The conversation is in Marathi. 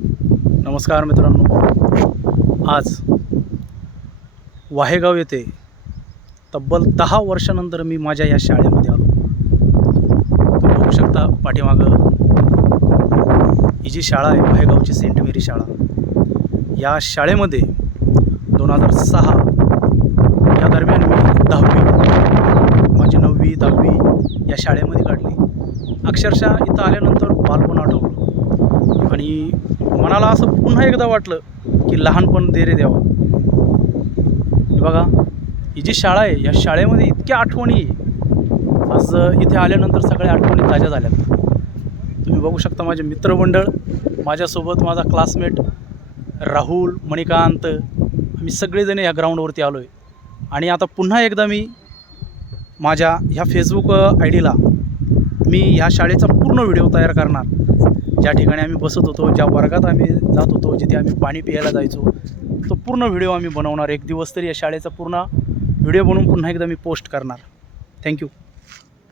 नमस्कार मित्रांनो, आज वाहेगाव येथे तब्बल 10 वर्षानंतर मी माझ्या या शाळेमध्ये आलो. तुम्ही बघू शकता पाठीमागं ही जी शाळा आहे, वाहेगावची सेंट मेरी शाळा. या शाळेमध्ये 2006 या दरम्यान मी 10वी, माझी 9वी 10वी या शाळेमध्ये काढली. अक्षरशः इथं आल्यानंतर बालपण आठवलं आणि मनाला असं पुन्हा एकदा वाटलं की लहानपण दे रे देवा. हे बघा, ही जी शाळा आहे, या शाळेमध्ये इतक्या आठवणी आज इथे आल्यानंतर सगळ्या आठवणी ताज्या झाल्यात. तुम्ही बघू शकता माझे मित्रमंडळ, माझ्यासोबत माझा क्लासमेट राहुल, मणिकांत, आम्ही सगळेजण या ग्राउंडवरती आलो आहे. आणि आता पुन्हा एकदा मी माझ्या ह्या फेसबुक ID ला मी ह्या शाळेचा पूर्ण व्हिडिओ तयार करणार. ज्या ठिकाणी आम्ही बसत होतो, ज्या वर्गात आम्ही जात होतो, जिथे आम्ही पाणी प्यायला जायचो, तो पूर्ण व्हिडिओ आम्ही बनवणार. एक दिवस तरी या शाळेचा पूर्ण व्हिडिओ बनवून पुन्हा एकदा मी पोस्ट करणार. थँक्यू.